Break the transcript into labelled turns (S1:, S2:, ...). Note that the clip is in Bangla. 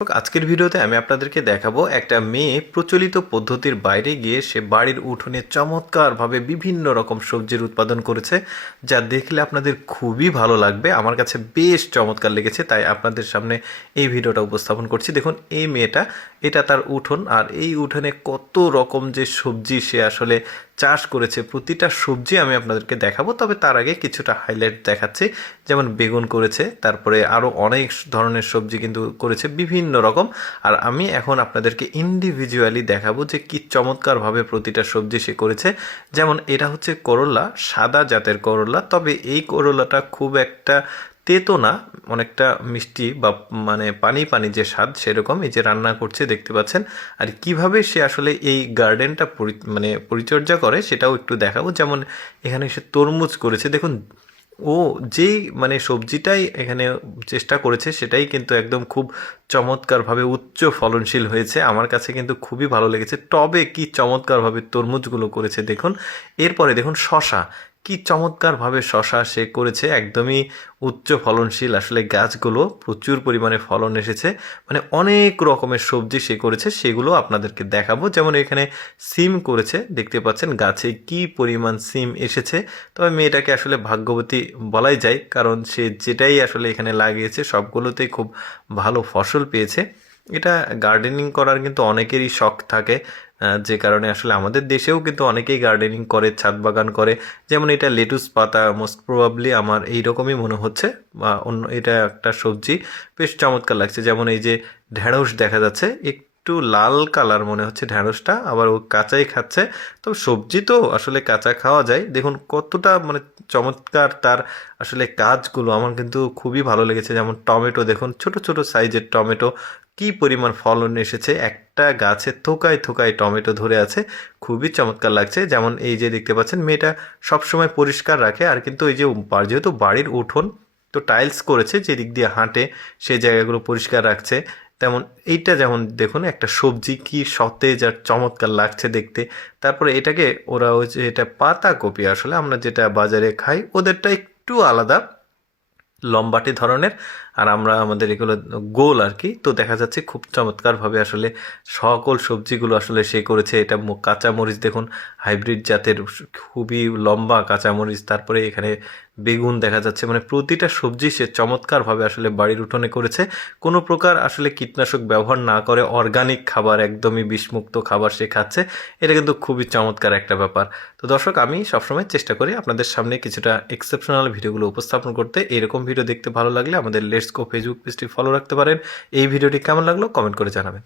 S1: আজকের ভিডিওতে আমি আপনাদেরকে দেখাবো একটা মেয়ে প্রচলিত পদ্ধতির বাইরে গিয়ে সে বাড়ির উঠোনে চমৎকারভাবে বিভিন্ন রকম সবজির উৎপাদন করেছে, যা দেখলে আপনাদের খুবই ভালো লাগবে। আমার কাছে বেশ চমৎকার লেগেছে, তাই আপনাদের সামনে এই ভিডিওটা উপস্থাপন করছি। দেখুন, এই মেয়েটা এটা তার উঠোন। আর এই উঠোনে কত রকম যে সবজি সে আসলে চাষ করেছে, প্রতিটা সবজি আমি আপনাদেরকে দেখাবো। তবে তার আগে কিছুটা হাইলাইট দেখাচ্ছি। যেমন বেগুন করেছে, তারপরে আরও অনেক ধরনের সবজি কিন্তু করেছে, বিভিন্ন রকম। আর আমি এখন আপনাদেরকে ইন্ডিভিজুয়ালি দেখাবো যে কি চমৎকারভাবে প্রতিটা সবজি সে করেছে। যেমন এটা হচ্ছে করলা, সাদা জাতের করলা। তবে এই করলাটা খুব একটা তেতো না, অনেকটা মিষ্টি বা মানে পানি পানি যে স্বাদ সেরকম এই যে রান্না করছে দেখতে পাচ্ছেন। আর কীভাবে সে আসলে এই গার্ডেনটা মানে পরিচর্যা করে সেটাও একটু দেখাবো। যেমন এখানে সে তরমুজ করেছে। দেখুন, ও যেই মানে সবজিটাই এখানে চেষ্টা করেছে সেটাই কিন্তু একদম খুব চমৎকারভাবে উচ্চ ফলনশীল হয়েছে। আমার কাছে কিন্তু খুবই ভালো লেগেছে। টবে কি চমৎকারভাবে তরমুজগুলো করেছে দেখুন। এরপরে দেখুন শশা কি চমৎকারভাবে শশা সে করেছে, একদমই উচ্চ ফলনশীল। আসলে গাছগুলো প্রচুর পরিমাণে ফলন এসেছে। মানে অনেক রকমের সবজি সে করেছে, সেগুলো আপনাদেরকে দেখাবো। যেমন এখানে সিম করেছে, দেখতে পাচ্ছেন গাছে কি পরিমাণ সিম এসেছে। তবে মেয়েটাকে আসলে ভাগ্যবতী বলাই যায়, কারণ সে যেটাই আসলে এখানে লাগিয়েছে, সবগুলোতেই খুব ভালো ফসল পেয়েছে। এটা গার্ডেনিং করার কিন্তু অনেকেরই শখ থাকে যে কারণে আসলে আমাদের দেশেও কিন্তু অনেকেই গার্ডেনিং করে, ছাদ বাগান করে। যেমন এটা লেটুস পাতা মোস্ট প্রবাবলি আমার এই রকমই মনে হচ্ছে, বা অন্য এটা একটা সবজি। বেশ চমৎকার লাগছে। যেমন এই যে ঢেঁড়স দেখা যাচ্ছে, একটু লাল কালার মনে হচ্ছে ঢেঁড়সটা আবার ও কাঁচাই খাচ্ছে। তবে সবজি তো আসলে কাঁচা খাওয়া যায়। দেখুন কতটা মানে চমৎকার তার আসলে কাজগুলো। আমার কিন্তু খুবই ভালো লেগেছে। যেমন টমেটো, দেখুন ছোট ছোট সাইজের টমেটো। কি পরিমাণ ফলন এসেছে? একটা গাছে থোকায় থোকায় টমেটো ধরে আছে। খুবই চমৎকার লাগছে। যেমন এই যে দেখতে পাচ্ছেন, মেয়েটা সবসময় পরিষ্কার রাখে। আর কিন্তু এই যে যেহেতু বাড়ির উঠোন, তো টাইলস করেছে যে দিক দিয়ে হাঁটে, সেই জায়গাগুলো পরিষ্কার রাখছে। তেমন এইটা যেমন দেখুন, একটা সবজি কি সতেজ আর চমৎকার লাগছে দেখতে। তারপরে এটাকে ওরা ওই যে এটা পাতাকপি আসলে আমরা যেটা বাজারে খাই, ওদেরটা একটু আলাদা, লম্বাটে ধরনের। আর আমরা আমাদের এগুলো গোল আর কি। তো দেখা যাচ্ছে খুব চমৎকারভাবে আসলে সকল সবজিগুলো আসলে সে করেছে। এটা কাঁচামরিচ দেখুন, হাইব্রিড জাতের খুবই লম্বা কাঁচামরিচ। তারপরে এখানে বেগুন দেখা যাচ্ছে মানে প্রতিটা সবজি সে চমৎকারভাবে আসলে বাড়ির উঠোনে করেছে। কোনো প্রকার আসলে কীটনাশক ব্যবহার না করে অর্গানিক খাবার, একদমই বিষমুক্ত খাবার সে খাচ্ছে। এটা কিন্তু খুবই চমৎকার একটা ব্যাপার। তো দর্শক, আমি সবসময় চেষ্টা করি আপনাদের সামনে কিছুটা এক্সেপশনাল ভিডিওগুলো উপস্থাপন করতে। এরকম ভিডিও দেখতে ভালো লাগলে আমাদের লেটস গো ফেসবুক পেজটি ফলো রাখতে পারেন। এই ভিডিওটি কেমন লাগল কমেন্ট করে জানাবেন।